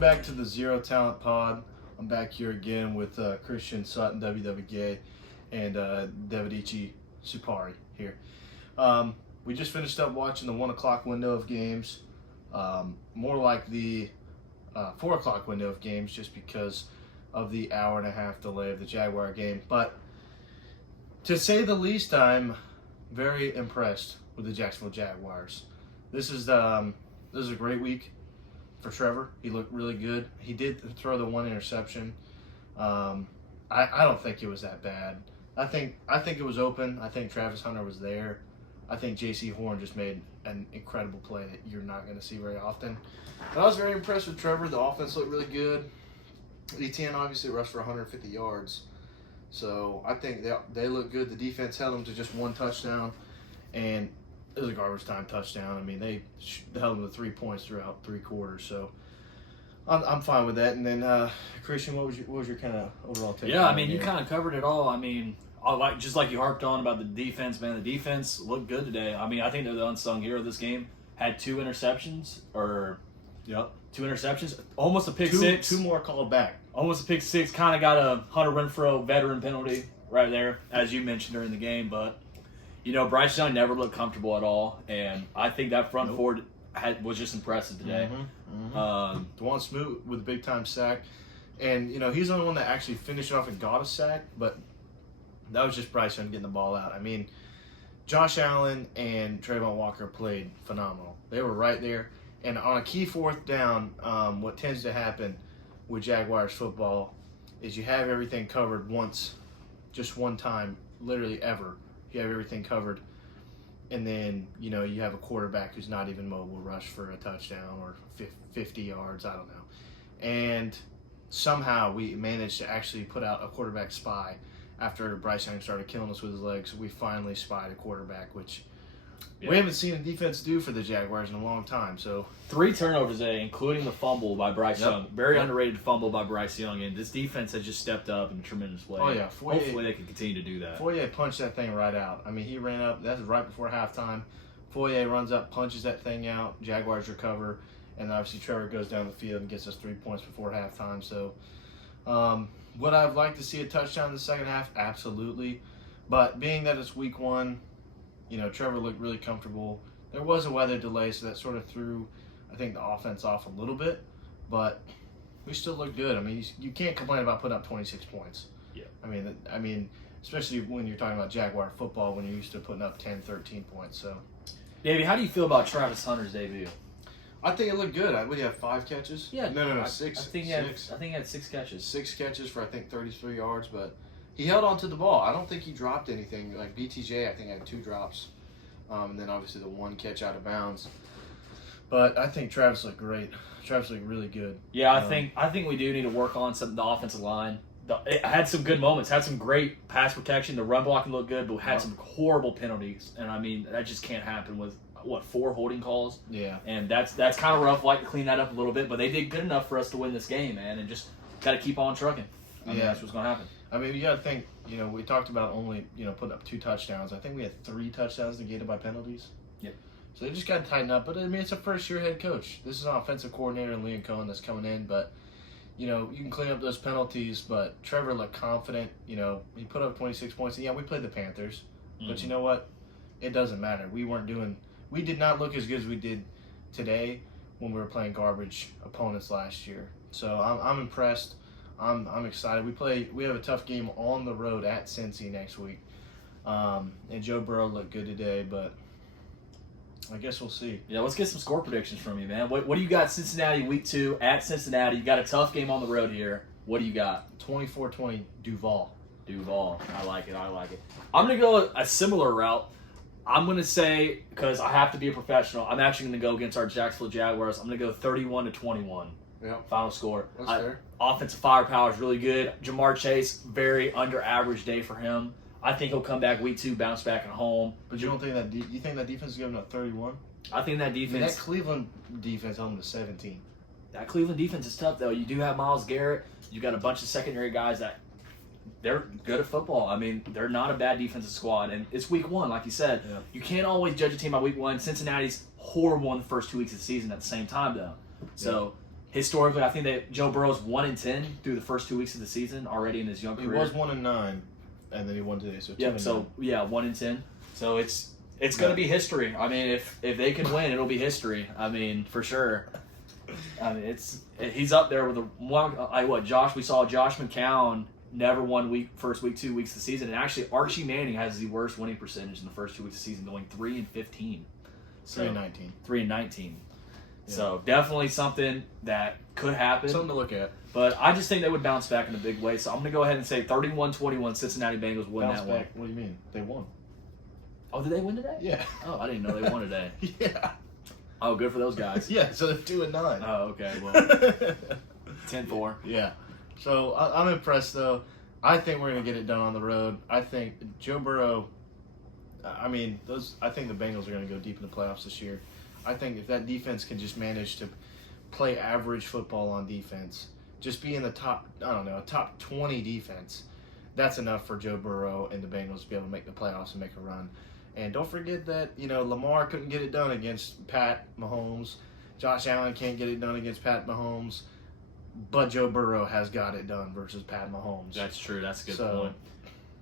Welcome back to the Zero Talent Pod. I'm back here again with Christian Sutton, WWGA, and Devadici Supari here. We just finished up watching the 1 o'clock window of games, more like the 4 o'clock window of games just because of the hour and a half delay of the Jaguar game. But to say the least, I'm very impressed with the Jacksonville Jaguars. This is a great week for Trevor. He looked really good. He did throw the one interception. I don't think it was that bad. I think it was open. I think Travis Hunter was there. I think J.C. Horn just made an incredible play that you're not going to see very often. But I was very impressed with Trevor. The offense looked really good. ETN obviously rushed for 150 yards. So I think they look good. The defense held them to just one touchdown, and it was a garbage time touchdown. I mean, they held them to 3 points throughout 3 quarters. So I'm fine with that. And then Christian, what was your kind of overall take? Yeah, I mean, you kind of covered it all. I mean, just like you harped on about the defense, man. The defense looked good today. I mean, I think they're the unsung hero of this game. Had 2 interceptions, Yep. 2 interceptions, almost a pick six. 2 more called back. Almost a pick six. Kind of got a Hunter Renfrow veteran penalty right there, as you mentioned during the game. But, you know, Bryce Young never looked comfortable at all. And I think that front four was just impressive today. DeJuan Smoot with a big-time sack. And, you know, he's the only one that actually finished it off and got a sack. But that was just Bryce Young getting the ball out. I mean, Josh Allen and Trayvon Walker played phenomenal. They were right there. And on a key fourth down, what tends to happen with Jaguars football is you have everything covered once, just one time, literally ever. You have everything covered. And then, you know, you have a quarterback who's not even mobile rush for a touchdown or 50 yards, I don't know. And somehow we managed to actually put out a quarterback spy after Bryce Young started killing us with his legs. We finally spied a quarterback, which we haven't seen a defense do for the Jaguars in a long time. So 3 turnovers today, including the fumble by Bryce Young. Very underrated fumble by Bryce Young. And this defense has just stepped up in a tremendous way. Oh, yeah. Hopefully they can continue to do that. Foye punched that thing right out. I mean, he ran up. That was right before halftime. Foye runs up, punches that thing out. Jaguars recover. And obviously Trevor goes down the field and gets us 3 points before halftime. So would I have liked to see a touchdown in the second half? Absolutely. But being that it's week 1, you know, Trevor looked really comfortable. There was a weather delay, so that sort of threw, I think, the offense off a little bit. But we still look good. I mean, you can't complain about putting up 26 points. Yeah. I mean, especially when you're talking about Jaguar football, when you're used to putting up 10, 13 points. So, Davey, how do you feel about Travis Hunter's debut? I think it looked good. Would he have 5 catches? Yeah. No, 6. I think he had 6 catches. 6 catches for, I think, 33 yards, but he held on to the ball. I don't think he dropped anything. Like BTJ, I think, had 2 drops. And then obviously the 1 catch out of bounds. But I think Travis looked great. Travis looked really good. Yeah, I think we do need to work on the offensive line. It had some good moments, had some great pass protection. The run blocking looked good, but had some horrible penalties. And I mean, that just can't happen with 4 holding calls. Yeah. And that's kind of rough. Like to clean that up a little bit, but they did good enough for us to win this game, man. And just got to keep on trucking. I mean, that's what's going to happen. I mean, you got to think, you know, we talked about only, you know, putting up 2 touchdowns. I think we had 3 touchdowns negated by penalties. Yep. So they just got to tighten up. But, I mean, it's a first-year head coach. This is an offensive coordinator, Liam Cohen, that's coming in. But, you know, you can clean up those penalties. But Trevor looked confident. You know, he put up 26 points. And, yeah, we played the Panthers. But you know what? It doesn't matter. We did not look as good as we did today when we were playing garbage opponents last year. So I'm impressed. I'm excited. We have a tough game on the road at Cincy next week. And Joe Burrow looked good today, but I guess we'll see. Yeah, let's get some score predictions from you, man. What do you got Cincinnati week 2 at Cincinnati? You got a tough game on the road here. What do you got? 24-20 Duval. I like it. I'm going to go a similar route. I'm going to say, because I have to be a professional, I'm actually going to go against our Jacksonville Jaguars. I'm going to go 31-21. Yeah. Final score. That's fair. Offensive firepower is really good. Jamar Chase, very under average day for him. I think he'll come back week 2, bounce back at home. But you don't think you think that defense is giving up 31? I think that defense. I mean, that Cleveland defense held them to 17. That Cleveland defense is tough though. You do have Myles Garrett. You got a bunch of secondary guys that they're good at football. I mean, they're not a bad defensive squad, and it's week 1, like you said. Yeah. You can't always judge a team by week 1. Cincinnati's horrible in the first 2 weeks of the season at the same time though. So. historically, I think that Joe Burrow's 1-10 through the first 2 weeks of the season already in his young He career. was 1-9, and then he won today. So 2-9. So 1-10. So it's going to be history. I mean, if they can win, it'll be history. I mean, for sure. I mean, he's up there with the one. We saw Josh McCown never won first week 2 weeks of the season, and actually Archie Manning has the worst winning percentage in the first 2 weeks of the season, going 3-15. 3-19. 3-19. Yeah. So definitely something that could happen. Something to look at. But I just think they would bounce back in a big way. So I'm going to go ahead and say 31-21 Cincinnati Bengals win Bounce that back. one. What do you mean? They won. Oh, did they win today? Yeah. Oh, I didn't know they won today. Yeah. Oh, good for those guys. Yeah. So they're 2-9. Oh, okay. Well, 10-4. Yeah. So I'm impressed though. I think we're gonna get it done on the road. I think Joe Burrow. I think the Bengals are gonna go deep in the playoffs this year. I think if that defense can just manage to play average football on defense, just be in the top, a top 20 defense, that's enough for Joe Burrow and the Bengals to be able to make the playoffs and make a run. And don't forget that, Lamar couldn't get it done against Pat Mahomes. Josh Allen can't get it done against Pat Mahomes. But Joe Burrow has got it done versus Pat Mahomes. That's true. That's a good point.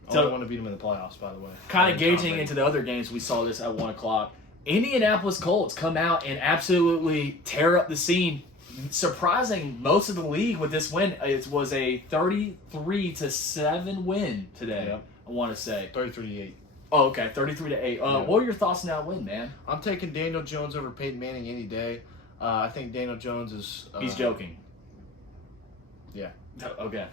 I only want to beat him in the playoffs, by the way. Kind of gauging into the other games, we saw this at 1 o'clock. Indianapolis Colts come out and absolutely tear up the scene, surprising most of the league with this win. It was a 33-7 win today. Yep. I want to say 33-8. Oh, okay, 33-8. What were your thoughts on that win, man? I'm taking Daniel Jones over Peyton Manning any day. I think Daniel Jones is. He's joking. Yeah. Okay.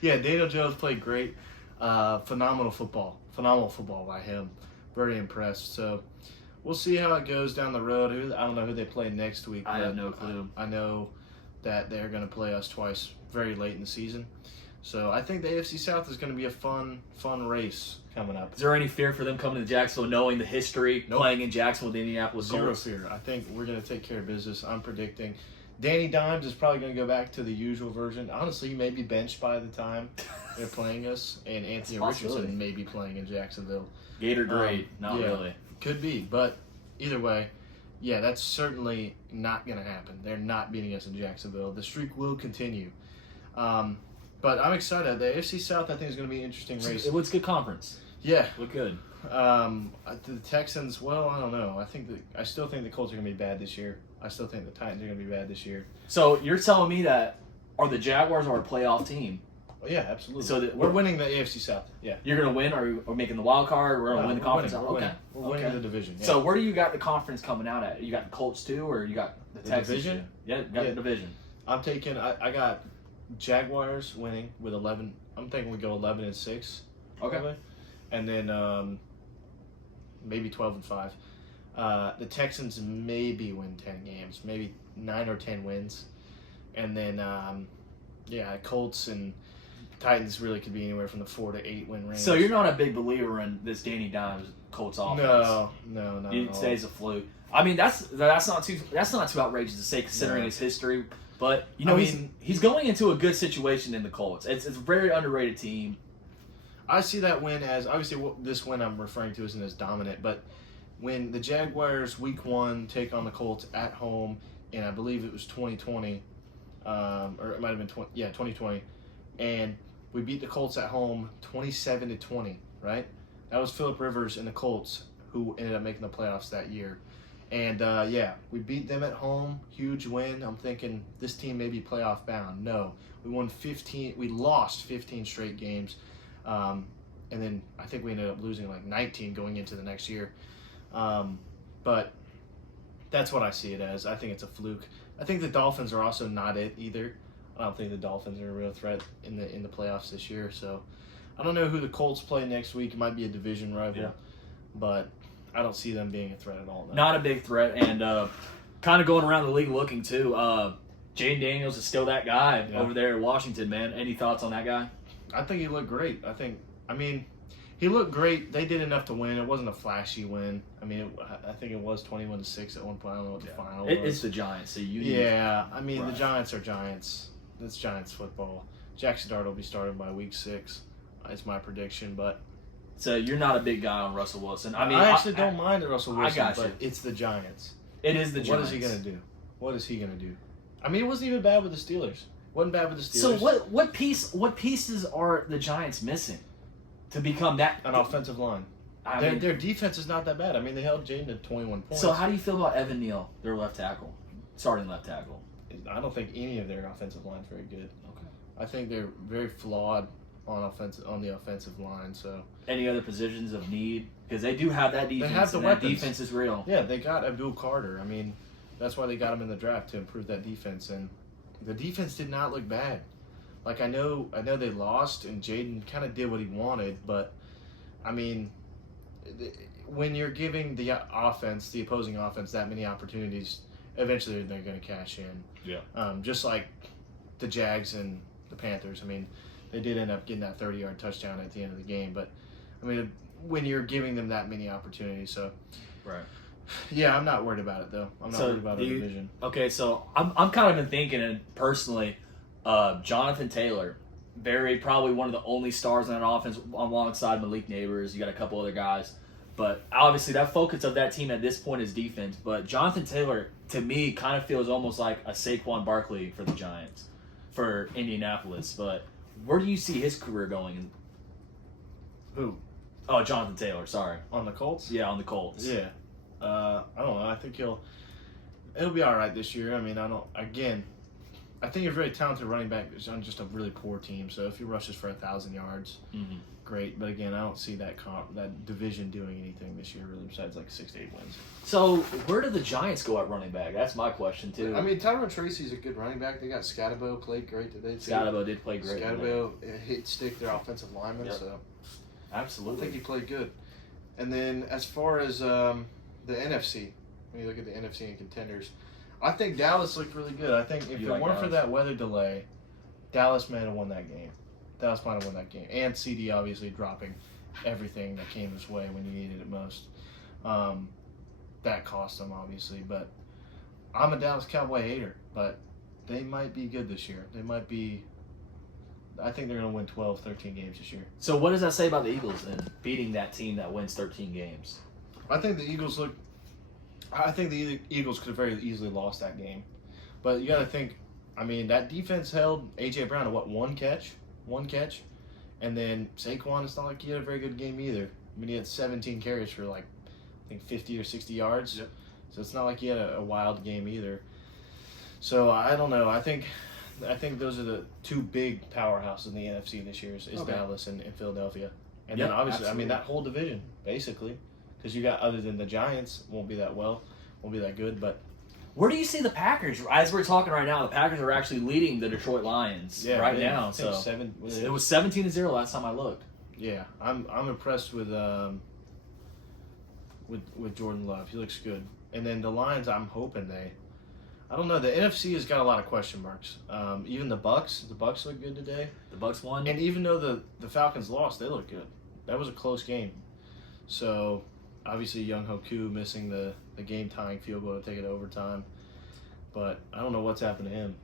Yeah, Daniel Jones played great. Phenomenal football by him. Very impressed. So we'll see how it goes down the road. I don't know who they play next week. I have no clue. I know that they're going to play us twice very late in the season. So I think the AFC South is going to be a fun race coming up. Is there any fear for them coming to Jacksonville, knowing the history, playing in Jacksonville with the Indianapolis Colts? Zero fear. I think we're going to take care of business. I'm predicting Danny Dimes is probably going to go back to the usual version. Honestly, he may be benched by the time they're playing us, and Anthony Richardson may be playing in Jacksonville. Gator grade, not really. Could be, but either way, yeah, that's certainly not going to happen. They're not beating us in Jacksonville. The streak will continue. But I'm excited. The AFC South, I think, is going to be an interesting race. It was a good conference. Yeah. Look good. The Texans, well, I don't know. I still think the Colts are going to be bad this year. I still think the Titans are going to be bad this year. So you're telling me that are the Jaguars our playoff team? Oh, yeah, absolutely. So we're winning the AFC South. Yeah. You're going to win, or making the wild card? We're going to win the conference. We're winning the division. Yeah. So where do you got the conference coming out at? You got the Colts too, or you got the Texans? Division? Yeah, you got the division. I'm taking. I got Jaguars winning with 11. I'm thinking we go 11-6. Okay. Probably. And then maybe 12-5. The Texans maybe win 10 games, maybe 9 or 10 wins, and then Colts and Titans really could be anywhere from the 4 to 8 win range. So you're not a big believer in this Danny Dimes Colts offense? No, not He at all. stays afloat. I mean, that's not too outrageous to say considering his history. But he's going into a good situation in the Colts. It's a very underrated team. I see that win as obviously this win I'm referring to isn't as dominant, but when the Jaguars week 1 take on the Colts at home, and I believe it was 2020, or it might have been 2020, and we beat the Colts at home 27-20, right? That was Phillip Rivers and the Colts who ended up making the playoffs that year. And we beat them at home, huge win. I'm thinking this team may be playoff bound. No, we lost 15 straight games. And then I think we ended up losing like 19 going into the next year. But that's what I see it as. I think it's a fluke. I think the Dolphins are also not it either. I don't think the Dolphins are a real threat in the playoffs this year. So I don't know who the Colts play next week. It might be a division rival, but I don't see them being a threat at all. No. Not a big threat, and kind of going around the league looking too. Jaden Daniels is still that guy over there at Washington, man. Any thoughts on that guy? I think he looked great. He looked great. They did enough to win. It wasn't a flashy win. I think it was 21-6 at one point. I don't know what the final was. It's the Giants, so you. The Giants are Giants. It's Giants football. Jackson Dart will be starting by week 6. It's my prediction, but. So you're not a big guy on Russell Wilson. I actually don't mind Russell Wilson, I got you. but it's the Giants. It is the Giants. What is he going to do? What is he going to do? I mean, it wasn't even bad with the Steelers. Wasn't bad with the So Steelers. what pieces are the Giants missing to become that An offensive line. Their defense is not that bad. I mean, they held Jaden to 21 points. So how do you feel about Evan Neal, their starting left tackle? I don't think any of their offensive line is very good. Okay. I think they're very flawed on the offensive line. So any other positions of need? Because they do have that defense. They have the and weapons. That defense is real. yeah, they got Abdul Carter. I mean, that's why they got him in the draft to improve that defense. And the defense did not look bad. Like I know they lost, and Jaden kind of did what he wanted, but I mean, when you're giving the opposing offense, that many opportunities, eventually they're going to cash in. Yeah. Just like the Jags and the Panthers. I mean, they did end up getting that 30-yard touchdown at the end of the game, but I mean, when you're giving them that many opportunities, so right. Yeah, I'm not worried about it though. I'm not worried about the division. Okay, so I'm kind of been thinking, and personally, Jonathan Taylor, probably one of the only stars on that offense alongside Malik Neighbors. You got a couple other guys, but obviously that focus of that team at this point is defense. But Jonathan Taylor, to me, kind of feels almost like a Saquon Barkley for the Giants, for Indianapolis. But where do you see his career going? Who? Oh, Jonathan Taylor. Sorry. On the Colts? Yeah, on the Colts. Yeah. I don't know. I think it'll be all right this year. I mean, I think he's a very talented running back on just a really poor team. So if he rushes for 1,000 yards, great. But again, I don't see that division doing anything this year really besides like 6 to 8 wins. So where do the Giants go at running back? That's my question too. I mean, Tyrone Tracy's a good running back. They got Scatterbo played great today. Scatterbo did play great. Scatterbo hit stick their offensive lineman. Yep. So absolutely, I think he played good. And then as far as the NFC, when you look at the NFC and contenders, I think Dallas looked really good. I think if it weren't for that weather delay, Dallas might have won that game. And CD obviously dropping everything that came his way when you needed it most. That cost them, obviously. But I'm a Dallas Cowboy hater, but they might be good this year. I think they're going to win 12, 13 games this year. So what does that say about the Eagles then, beating that team that wins 13 games? I think the Eagles could have very easily lost that game. But you got to think, I mean, that defense held A.J. Brown to one catch? And then Saquon, it's not like he had a very good game either. I mean, he had 17 carries for I think 50 or 60 yards. Yep. So it's not like he had a wild game either. So I don't know. I think those are the two big powerhouses in the NFC this year is Dallas and Philadelphia. And then obviously, absolutely. I mean, that whole division, basically. Because you got, other than the Giants, won't be that good. But where do you see the Packers? As we're talking right now, the Packers are actually leading the Detroit Lions now. So it was 17-0 last time I looked. Yeah, I'm impressed with Jordan Love. He looks good. And then the Lions, I'm hoping I don't know. The NFC has got a lot of question marks. Even the Bucks look good today. The Bucks won. And even though the Falcons lost, they look good. That was a close game. So obviously, Young Hoku missing the game-tying field goal to take it to overtime. But I don't know what's happened to him.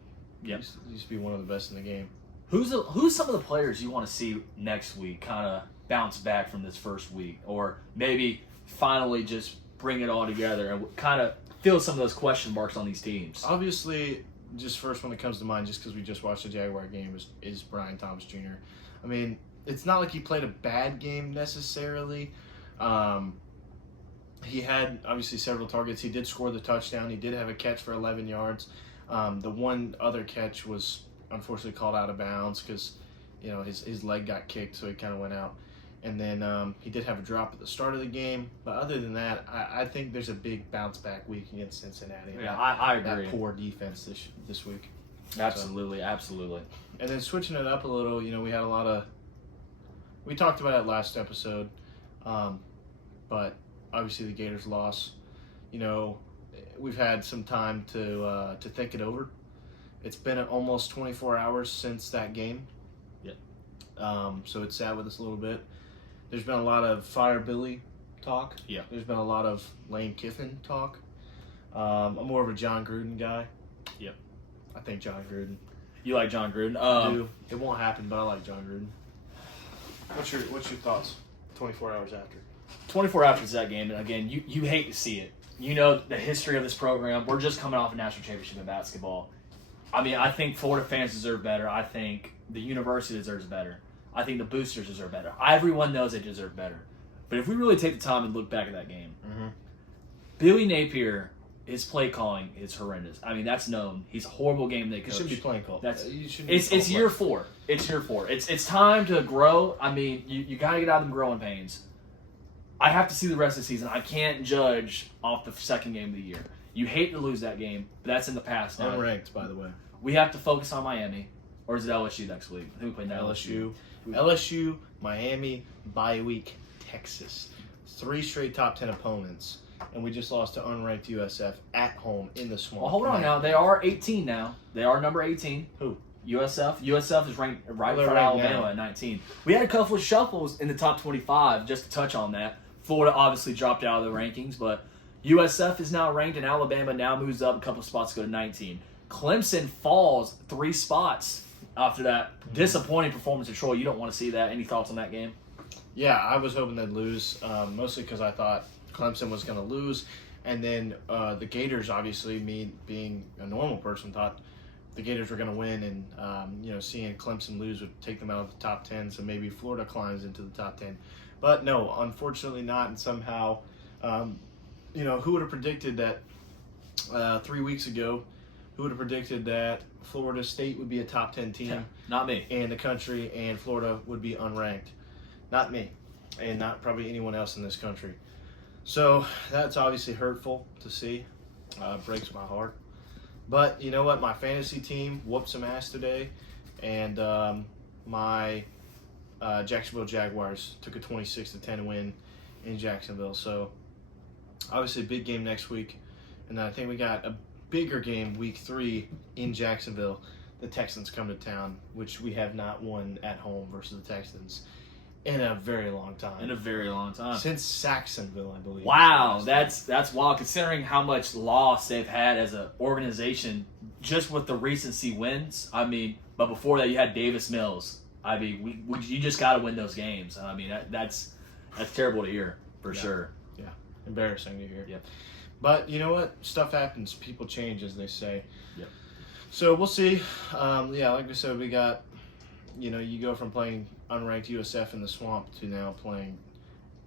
Yep. He used to be one of the best in the game. Who's some of the players you want to see next week kind of bounce back from this first week? Or maybe finally just bring it all together and kind of fill some of those question marks on these teams? Obviously, just first one that comes to mind, just because we just watched the Jaguar game, is Brian Thomas Jr. I mean, it's not like he played a bad game necessarily. He had, obviously, several targets. He did score the touchdown. He did have a catch for 11 yards. The one other catch was unfortunately called out of bounds because, his leg got kicked, so he kind of went out. And then he did have a drop at the start of the game. But other than that, I think there's a big bounce-back week against Cincinnati. Yeah, I agree. That poor defense this week. Absolutely. And then switching it up a little, we had a lot of... We talked about it last episode, but obviously the Gators lost. We've had some time to think it over. It's been almost 24 hours since that game. Yep. So it's sat with us a little bit. There's been a lot of Fire Billy talk. Yeah. There's been a lot of Lane Kiffin talk. I'm more of a John Gruden guy. Yep. I think John Gruden. You like John Gruden? I do. It won't happen, but I like John Gruden. What's your thoughts 24 hours after? 24 hours after that game, and again, you hate to see it. you know the history of this program. We're just coming off a national championship in basketball. I mean, I think Florida fans deserve better. I think the university deserves better. I think the boosters deserve better. Everyone knows they deserve better. But if we really take the time and look back at that game, Billy Napier, his play calling is horrendous. I mean, that's known. He's a horrible game day coach. You shouldn't be playing call. It's year 4. It's year 4. It's time to grow. I mean, you got to get out of them growing pains. I have to see the rest of the season. I can't judge off the second game of the year. You hate to lose that game, but that's in the past now. Unranked, by the way. We have to focus on Miami. Or is it LSU next week? Who we play now? LSU, Miami, bye week, Texas. 3 straight top 10 opponents. And we just lost to unranked USF at home in the Swamp. Well, hold on now. They are 18 now. They are number 18. Who? USF. USF is ranked right in front of Alabama at 19. We had a couple of shuffles in the top 25, just to touch on that. Florida obviously dropped out of the rankings, but USF is now ranked, and Alabama now moves up a couple spots to go to 19. Clemson falls 3 spots after that disappointing performance of Troy. You don't want to see that. Any thoughts on that game? Yeah, I was hoping they'd lose, mostly because I thought Clemson was going to lose. And then the Gators, obviously, me being a normal person, thought the Gators were going to win. And, seeing Clemson lose would take them out of the top 10, so maybe Florida climbs into the top 10. But no, unfortunately not. And somehow, who would have predicted that 3 weeks ago, who would have predicted that Florida State would be a top 10 team? Yeah, not me. In the country, and Florida would be unranked. Not me, and not probably anyone else in this country. So that's obviously hurtful to see. Breaks my heart. But you know what? My fantasy team whooped some ass today, and my Jacksonville Jaguars took a 26-10 win in Jacksonville. So obviously a big game next week, and then I think we got a bigger game week 3 in Jacksonville. The Texans come to town, which we have not won at home versus the Texans in a very long time. Since Saxonville, I believe. Wow, that's wild considering how much loss they've had as an organization just with the recency wins. I mean, but before that you had Davis Mills. I mean, you just got to win those games. I mean, that's terrible to hear for sure. Yeah, embarrassing to hear. Yeah. But you know what? Stuff happens. People change, as they say. Yep. So we'll see. Like we said, we got, you go from playing unranked USF in the Swamp to now playing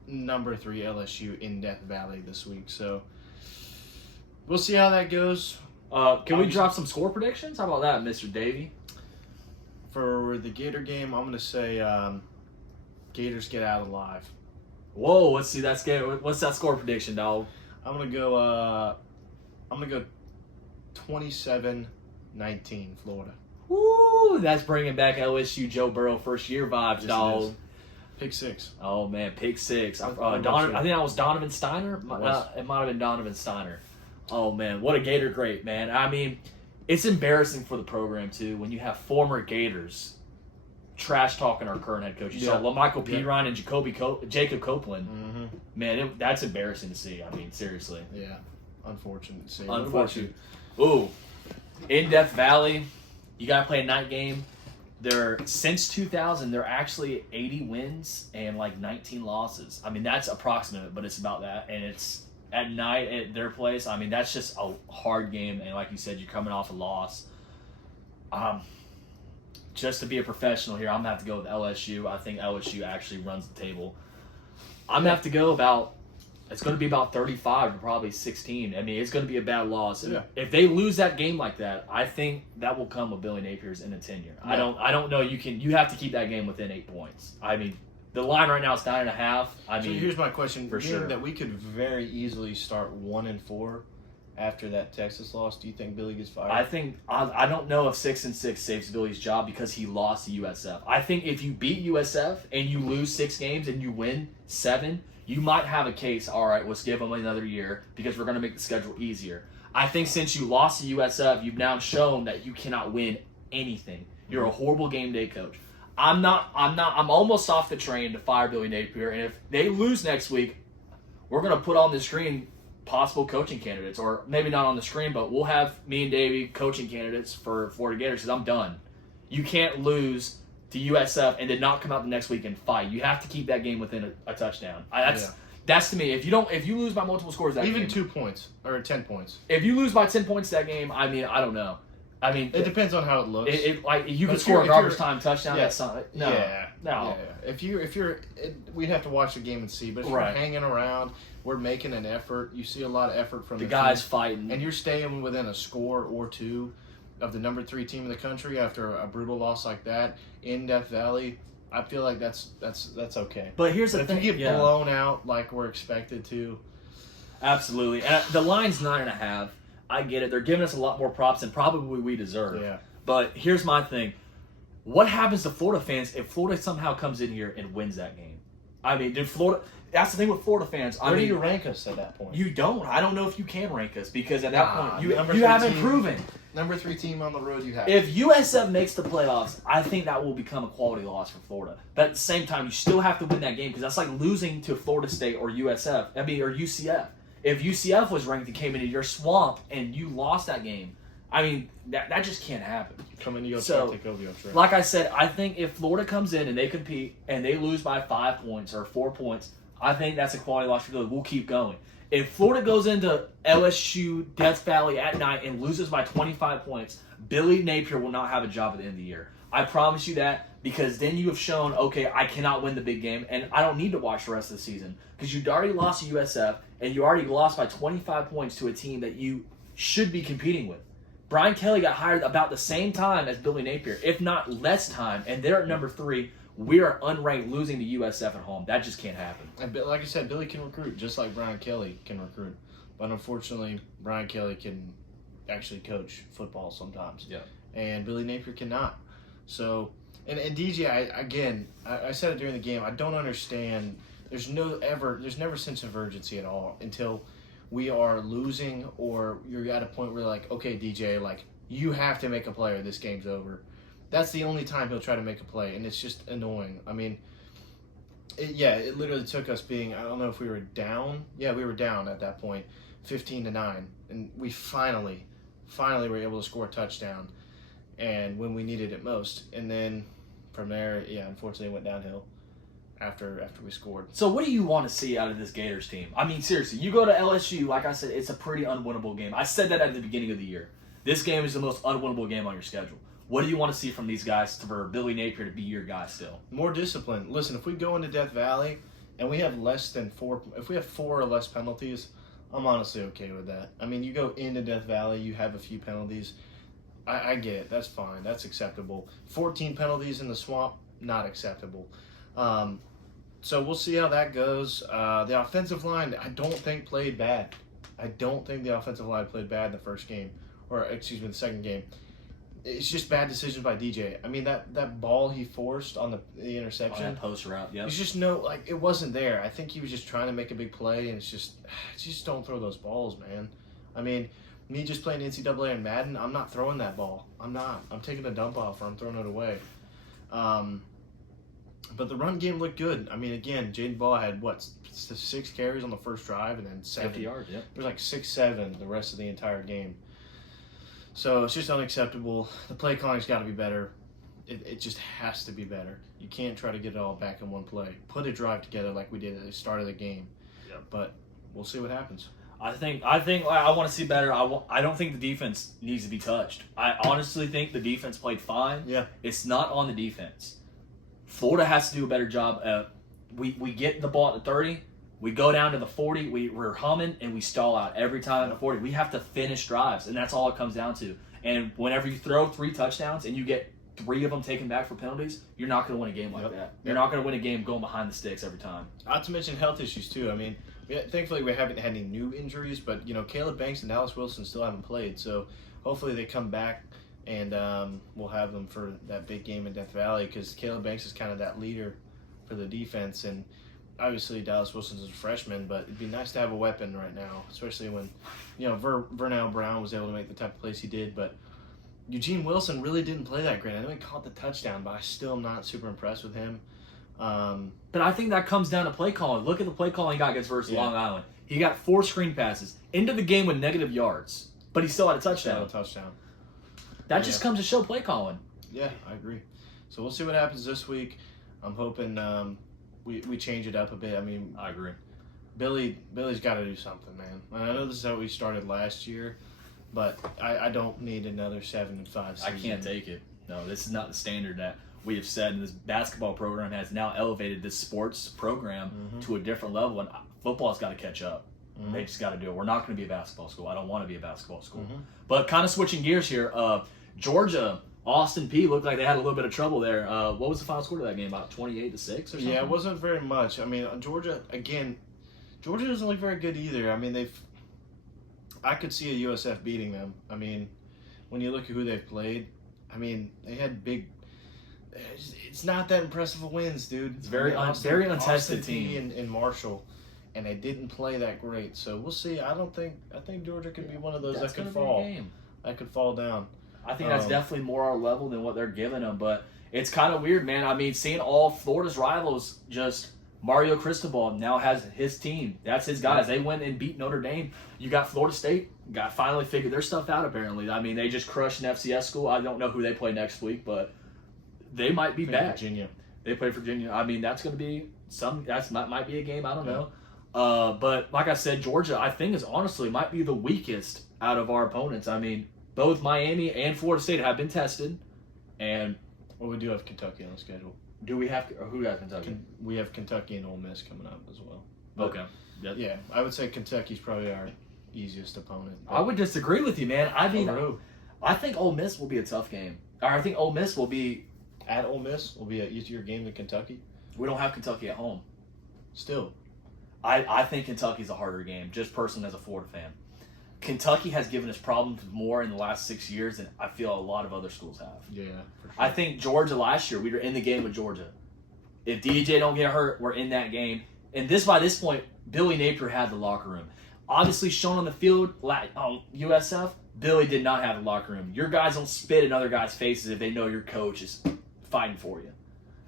number 3 LSU in Death Valley this week. So we'll see how that goes. Can we drop some score predictions? How about that, Mr. Davey? For the Gator game, I'm going to say Gators get out alive. Whoa, let's see that scale. What's that score prediction, dog? I'm gonna go 27-19 Florida. Woo! That's bringing back LSU Joe Burrow first year vibes, Yes, dog. Pick 6. Oh man, pick 6. I think sure. that was Donovan Steiner. It might have been Donovan Steiner. Oh man, what a Gator great, man. I mean, it's embarrassing for the program too when you have former Gators trash talking our current head coach. You saw LaMichael Pirine and Jacob Copeland. Mm-hmm. Man, that's embarrassing to see. I mean, seriously. Yeah, unfortunate to see. Unfortunate. Ooh, in Death Valley, you got to play a night game. Since 2000, they're actually 80 wins and like 19 losses. I mean, that's approximate, but it's about that. And it's at night at their place. I mean, that's just a hard game. And like you said, you're coming off a loss. Just to be a professional here, I'm going to have to go with LSU. I think LSU actually runs the table. I'm going to have to go it's going to be about 35 to probably 16. I mean, it's going to be a bad loss. Yeah. If they lose that game like that, I think that will come with Billy Napier's in a tenure. Yeah. I don't know. You have to keep that game within 8 points. I mean, the line right now is 9.5. I mean, here's my question. For sure. That we could very easily start 1-4 after that Texas loss. Do you think Billy gets fired? I don't know if 6-6 saves Billy's job because he lost to USF. I think if you beat USF and you lose 6 games and you win 7, you might have a case. All right, let's give them another year because we're going to make the schedule easier. I think since you lost to USF, you've now shown that you cannot win anything. You're a horrible game day coach. I'm almost off the train to fire Billy Napier, and if they lose next week, we're going to put on the screen possible coaching candidates, or maybe not on the screen, but we'll have me and Davey coaching candidates for Florida Gators because I'm done. You can't lose to USF and then not come out the next week and fight. You have to keep that game within a touchdown. That's to me. If you lose by multiple scores that Even game, 2 points or 10 points. if you lose by 10 points that game, I mean, I don't know. I mean, It depends on how it looks. like you But could if score a you're- garbage time touchdown. yeah. That's not no. Yeah. No. Yeah. If you're, we'd have to watch the game and see. But if Right. you're hanging around, we're making an effort. You see a lot of effort from The the guys team, fighting. and you're staying within a score or two of the number 3 team in the country after a brutal loss like that in Death Valley. I feel like that's okay. But here's the But if thing. you get blown out like we're expected to, Absolutely. And the line's 9.5. I get it. They're giving us a lot more props than probably we deserve. yeah. But here's my thing. What happens to Florida fans if Florida somehow comes in here and wins that game? I mean, did Florida... That's the thing with Florida fans. Where do you rank us at that point? You don't. I don't know if you can rank us because at that point, you number haven't 13. proven. Number 3 team on the road you have. If USF makes the playoffs, I think that will become a quality loss for Florida. But at the same time, you still have to win that game because that's like losing to Florida State or USF. I mean, or UCF. If UCF was ranked and came into your swamp and you lost that game, I mean, that just can't happen. Come in, you go So, take over your trail. Like I said, I think if Florida comes in and they compete and they lose by 5 points or 4 points, I think that's a quality loss for Philly. We'll keep going. If Florida goes into LSU, Death Valley at night and loses by 25 points, Billy Napier will not have a job at the end of the year. I promise you that because then you have shown, okay, I cannot win the big game and I don't need to watch the rest of the season because you'd already lost to USF and you already lost by 25 points to a team that you should be competing with. Brian Kelly got hired about the same time as Billy Napier, if not less time, and they're at number 3. We are unranked losing to USF at home. That just can't happen. And like I said, Billy can recruit just like Brian Kelly can recruit. But unfortunately, Brian Kelly can actually coach football sometimes. Yeah. And Billy Napier cannot. So, and DJ, I said it during the game, I don't understand. There's never sense of urgency at all until we are losing or you're at a point where like, okay, DJ, like you have to make a play or this game's over. That's the only time he'll try to make a play, and it's just annoying. I mean, it literally took us being, I don't know if we were down. Yeah, we were down at that point, 15-9, and we finally were able to score a touchdown, and when we needed it most. And then from there, yeah, unfortunately, it went downhill after we scored. So what do you want to see out of this Gators team? I mean, seriously, you go to LSU, like I said, it's a pretty unwinnable game. I said that at the beginning of the year. This game is the most unwinnable game on your schedule. What do you want to see from these guys for Billy Napier to be your guy still? More discipline. Listen, if we go into Death Valley and we have if we have 4 or less penalties, I'm honestly okay with that. I mean, you go into Death Valley, you have a few penalties. I get it. That's fine. That's acceptable. 14 penalties in the swamp, not acceptable. So we'll see how that goes. The offensive line, I don't think played bad. I don't think the offensive line played bad in the first game, the second game. It's just bad decisions by DJ. I mean, that ball he forced on the interception. On that post route, yeah. It's just it wasn't there. I think he was just trying to make a big play, and it's just don't throw those balls, man. I mean, me just playing NCAA and Madden, I'm not throwing that ball. I'm not. I'm taking a dump off or I'm throwing it away. But the run game looked good. I mean, again, Jaden Ball had 6 carries on the first drive and then 7. 50 yards, yeah. It was like 6-7 the rest of the entire game. So it's just unacceptable. The play calling's got to be better. It just has to be better. You can't try to get it all back in one play. Put a drive together like we did at the start of the game. Yep. But we'll see what happens. I think I want to see better. I don't think the defense needs to be touched. I honestly think the defense played fine. Yeah. It's not on the defense. Florida has to do a better job. We get the ball at the 30. We go down to the 40, we're humming, and we stall out every time at the 40. We have to finish drives, and that's all it comes down to. And whenever you throw 3 touchdowns and you get 3 of them taken back for penalties, you're not going to win a game like that. You're not going to win a game going behind the sticks every time. Not to mention health issues, too. I mean, thankfully we haven't had any new injuries, but, Caleb Banks and Dallas Wilson still haven't played. So hopefully they come back, and we'll have them for that big game in Death Valley because Caleb Banks is kind of that leader for the defense. And obviously, Dallas Wilson's a freshman, but it'd be nice to have a weapon right now, especially when, Vernell Brown was able to make the type of plays he did. But Eugene Wilson really didn't play that great. I know he caught the touchdown, but I still am not super impressed with him. But I think that comes down to play calling. Look at the play calling he got against versus Long Island. He got 4 screen passes into the game with negative yards, but he still had a touchdown. That just comes to show play calling. Yeah, I agree. So we'll see what happens this week. I'm hoping we change it up a bit. I mean, I agree. Billy's got to do something, man. And I know this is how we started last year, but I don't need another 7-5 season. I can't take it. No, this is not the standard that we have said. And this basketball program has now elevated this sports program to a different level, and football's got to catch up. They just got to do it. We're not going to be a basketball school. I don't want to be a basketball school. But kind of switching gears here, Georgia, Austin Peay looked like they had a little bit of trouble there. What was the final score of that game? About 28-6 or something? Yeah, it wasn't very much. I mean, Georgia doesn't look very good either. I mean, I could see a USF beating them. I mean, when you look at who they've played, I mean, they had big. It's not that impressive of wins, dude. It's very untested Austin team. And Marshall, and they didn't play that great. So we'll see. I think Georgia could be one of those that could fall. That could fall down. I think that's definitely more our level than what they're giving them. But it's kind of weird, man. I mean, seeing all Florida's rivals just. Mario Cristobal now has his team. That's his guys. They went and beat Notre Dame. You got Florida State. Finally figured their stuff out, apparently. I mean, they just crushed an FCS school. I don't know who they play next week, but they might be back. Virginia. They play Virginia. I mean, that's going to be might be a game. I don't know. But like I said, Georgia, I think, is honestly might be the weakest out of our opponents. I mean, both Miami and Florida State have been tested. And we do have Kentucky on the schedule. Do we have who has Kentucky? We have Kentucky and Ole Miss coming up as well. But, okay. Yep. Yeah, I would say Kentucky's probably our easiest opponent. I would disagree with you, man. I mean, I think Ole Miss will be a tough game. Or I think Ole Miss will be at Ole Miss will be an easier game than Kentucky. We don't have Kentucky at home. Still, I think Kentucky's a harder game. Just personally as a Florida fan, Kentucky has given us problems more in the last 6 years than I feel a lot of other schools have. Yeah, for sure. I think Georgia last year, we were in the game with Georgia. If DJ don't get hurt, we're in that game. And by this point, Billy Napier had the locker room. Obviously shown on the field, USF, Billy did not have the locker room. Your guys don't spit in other guys' faces if they know your coach is fighting for you.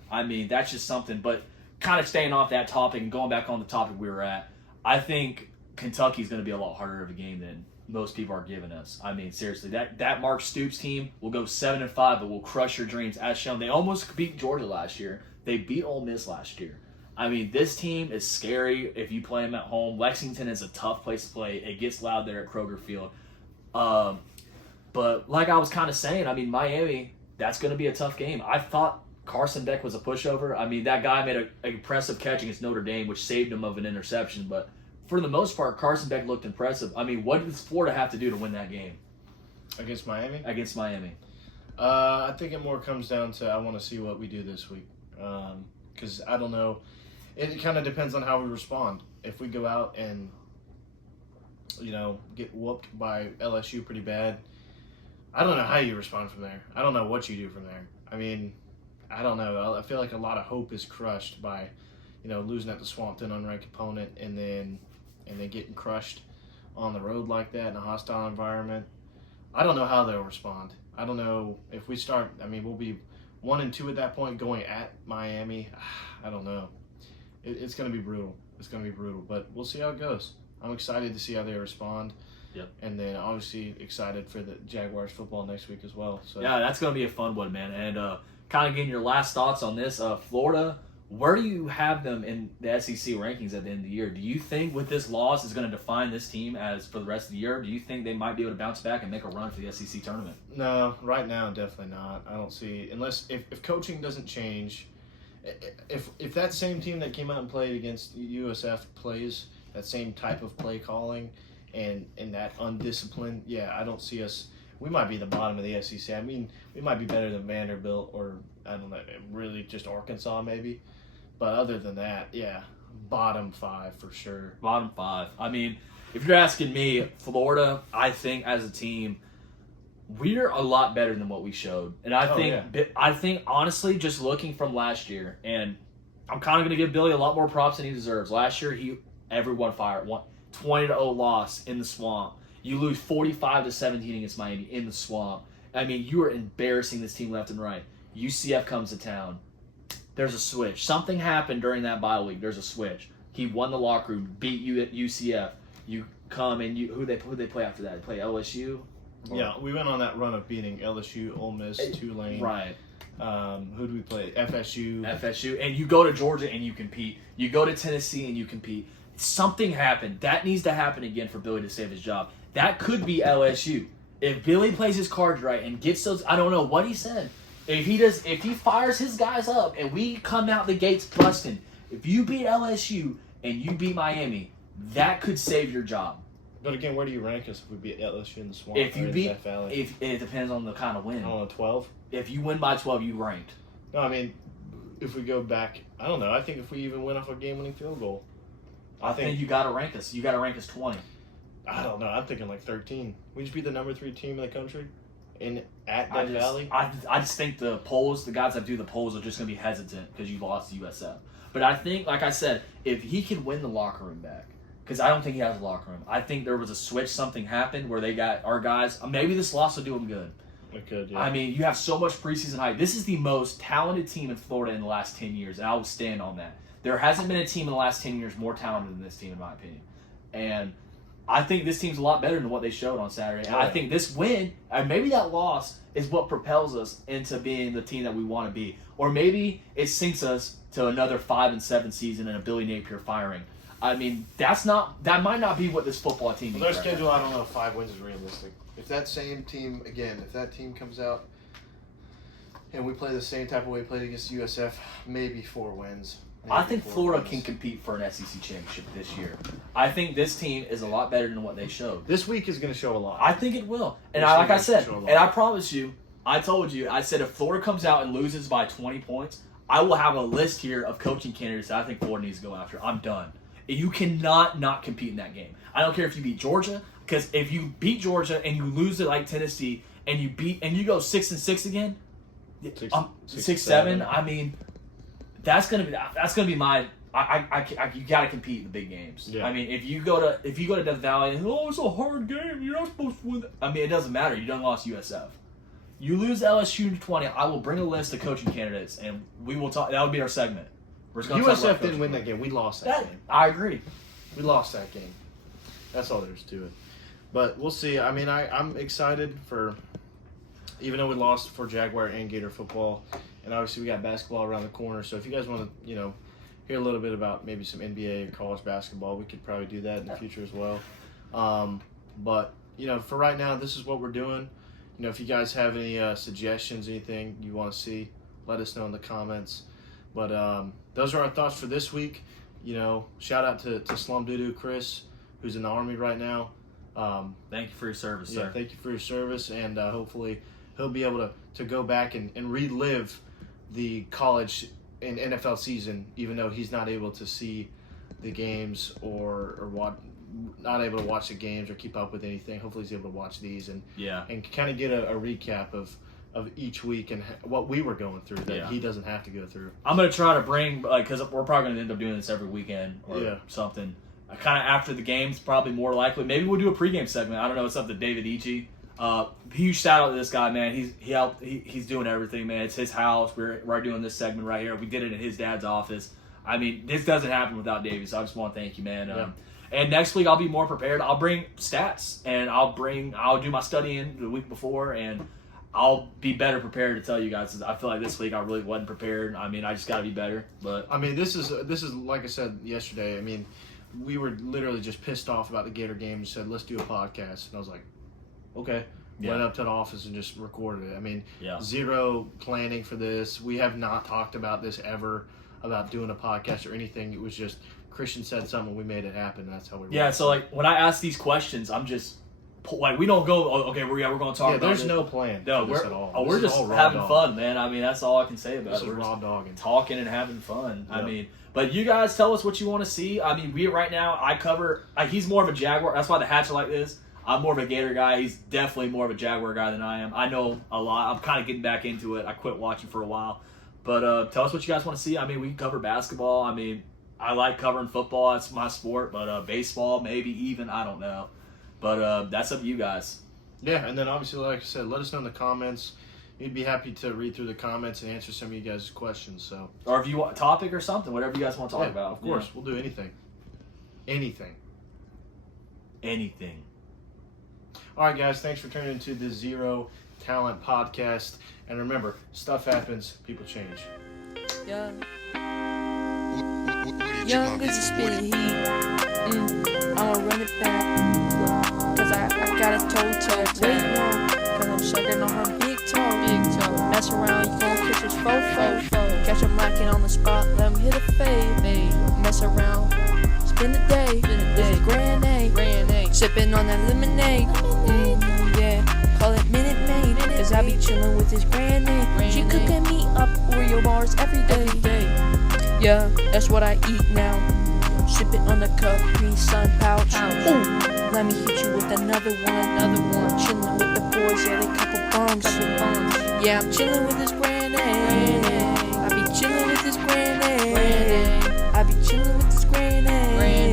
I mean, that's just something. But kind of staying off that topic and going back on the topic we were at, I think Kentucky's going to be a lot harder of a game than most people are giving us. I mean, seriously, that Mark Stoops team will go 7-5, but will crush your dreams as shown. They almost beat Georgia last year. They beat Ole Miss last year. I mean, this team is scary if you play them at home. Lexington is a tough place to play. It gets loud there at Kroger Field. But like I was kind of saying, I mean, Miami, that's going to be a tough game. I thought Carson Beck was a pushover. I mean, that guy made an impressive catch against Notre Dame, which saved him of an interception. But for the most part, Carson Beck looked impressive. I mean, what does Florida have to do to win that game? Against Miami? Against Miami. I think it more comes down to I want to see what we do this week. Because I don't know. It kind of depends on how we respond. If we go out and, get whooped by LSU pretty bad, I don't know how you respond from there. I don't know what you do from there. I mean, I don't know. I feel like a lot of hope is crushed by, losing at the Swampton unranked opponent and then getting crushed on the road like that in a hostile environment. I don't know how they'll respond. I don't know if we start. I mean, we'll be 1-2 at that point going at Miami. I don't know. It's going to be brutal. It's going to be brutal, but we'll see how it goes. I'm excited to see how they respond. Yep. And then obviously excited for the Jaguars football next week as well. So yeah, that's going to be a fun one, man. And kind of getting your last thoughts on this, Florida, where do you have them in the SEC rankings at the end of the year? Do you think with this loss is going to define this team as for the rest of the year? Do you think they might be able to bounce back and make a run for the SEC tournament? No, right now definitely not. I don't see unless if coaching doesn't change. If that same team that came out and played against USF plays that same type of play calling and that undisciplined, I don't see us. We might be the bottom of the SEC. I mean, we might be better than Vanderbilt or I don't know, really just Arkansas maybe. But other than that, bottom 5 for sure. Bottom 5. I mean, if you're asking me, Florida, I think as a team, we're a lot better than what we showed. And I think honestly, just looking from last year, and I'm kind of going to give Billy a lot more props than he deserves. Last year, everyone fired. 20-0 loss in the Swamp. You lose 45-17 against Miami in the Swamp. I mean, you are embarrassing this team left and right. UCF comes to town. There's a switch. Something happened during that bye week. There's a switch. He won the locker room, beat you at UCF. You come and who they play after that? They play LSU. Yeah, we went on that run of beating LSU, Ole Miss, Tulane. Right. Who do we play? FSU. And you go to Georgia and you compete. You go to Tennessee and you compete. something happened. That needs to happen again for Billy to save his job. That could be LSU. If Billy plays his cards right and gets those, I don't know what he said. If he fires his guys up and we come out the gates busting, if you beat LSU and you beat Miami, that could save your job. But again, where do you rank us if we beat LSU in the Swamp? If you beat, Death Valley? if it depends on the kind of win. I don't know, 12? If you win by 12, you ranked. No, I mean, if we go back, I don't know. I think if we even win off a game-winning field goal, I think you got to rank us. You got to rank us 20. I don't know. I'm thinking like 13. We just be the number 3 team in the country at Death Valley. I just think the guys that do the polls are just going to be hesitant because you lost to USF. But I think, like I said, if he can win the locker room back, because I don't think he has a locker room. I think there was a switch. Something happened where they got our guys. Maybe this loss will do them good. It could, yeah. I mean, you have so much preseason hype. This is the most talented team in Florida in the last 10 years, and I will stand on that. There hasn't been a team in the last 10 years more talented than this team, in my opinion. And I think this team's a lot better than what they showed on Saturday. And I think this win, and maybe that loss, is what propels us into being the team that we want to be. Or maybe it sinks us to another 5-7 season and a Billy Napier firing. I mean, that might not be what this football team needs. Their schedule, I don't know if 5 wins is realistic. If that same team, again, if that team comes out and we play the same type of way we played against USF, maybe 4 wins. I think Florida can compete for an SEC championship this year. I think this team is a lot better than what they showed. This week is going to show a lot. I think it will. And like I said, and I promise you, I told you, I said if Florida comes out and loses by 20 points, I will have a list here of coaching candidates that I think Florida needs to go after. I'm done. You cannot not compete in that game. I don't care if you beat Georgia, because if you beat Georgia and you lose to like Tennessee and you go 6-6 again, 6-7. I mean, that's gonna be my. You gotta compete in the big games. Yeah. I mean, if you go to Death Valley and it's a hard game, you're not supposed to win. I mean, it doesn't matter. You done lost USF. You lose LSU to 20. I will bring a list of coaching candidates and we will talk. That would be our segment. USF didn't win that game. We lost that game. I agree. We lost that game. That's all there is to it. But we'll see. I mean, I'm excited for, even though we lost for Jaguar and Gator football, and obviously we got basketball around the corner. So if you guys want to, hear a little bit about maybe some NBA or college basketball, we could probably do that in the future as well. But, for right now, this is what we're doing. If you guys have any suggestions, anything you want to see, let us know in the comments. But those are our thoughts for this week. Shout out to Slum Doodoo Chris, who's in the Army right now. Thank you for your service, sir. Thank you for your service, and hopefully he'll be able to go back and relive the college and NFL season, even though he's not able to see the games or not able to watch the games or keep up with anything. Hopefully he's able to watch these and kind of get a recap of each week and what we were going through that he doesn't have to go through. I'm going to try to bring, because we're probably going to end up doing this every weekend or something. Kind of after the games, probably more likely. Maybe we'll do a pregame segment. I don't know. It's up to David Ichi. Huge shout out to this guy, man. He's doing everything, man. It's his house. We're doing this segment right here. We did it in his dad's office. I mean, this doesn't happen without Davey, so I just want to thank you, man. And next week I'll be more prepared. I'll bring stats and I'll do my studying the week before, and I'll be better prepared to tell you guys. I feel like this week I really wasn't prepared. I mean, I just got to be better. But I mean, this is like I said yesterday. I mean, we were literally just pissed off about the Gator game and said, let's do a podcast. And I was like, okay. Went up to the office and just recorded it. I mean, zero planning for this. We have not talked about this ever, about doing a podcast or anything. It was just Christian said something, we made it happen. That's how we Yeah, so like when I ask these questions, I'm just like, we don't go, okay, we're going to talk about there's it. no plan for this at all. We're just having fun, man. I mean, that's all I can say about it. We're raw dogging. Talking and having fun. Yep. I mean, but you guys tell us what you want to see. I mean, I cover, he's more of a Jaguar. That's why the hats are like this. I'm more of a Gator guy. He's definitely more of a Jaguar guy than I am. I know a lot. I'm kind of getting back into it. I quit watching for a while. But tell us what you guys want to see. I mean, we can cover basketball. I mean, I like covering football. That's my sport. But baseball, maybe even. I don't know. But that's up to you guys. Yeah, and then obviously, like I said, let us know in the comments. We'd be happy to read through the comments and answer some of you guys' questions. So, or if you want a topic or something, whatever you guys want to talk about. Of course, we'll do anything. Anything. All right, guys, thanks for tuning into the Zero Talent Podcast. And remember, stuff happens, people change. Young as a spit heat. it back. Cause I got a toe tag. Wait long, cause I'm sucking on her big toe. Mess around, you gon' catch his fofo. Catch him lacking on the spot, let him hit a fade. Mess around, spend the day. This is Grand A. Sipping on that lemonade. Yeah, call it Minute Maid. Cause I be chillin' with this Grand A. She cooking me up Oreo bars every day. Yeah, that's what I eat now. Sipping on the Capri Sun pouch. Ooh, let me hit you with another one. Chillin' with the boys, yeah, they couple bums. Yeah, I'm chillin' with this Grand A. I be chillin' with this Grand A. I be chillin' with this Grand A.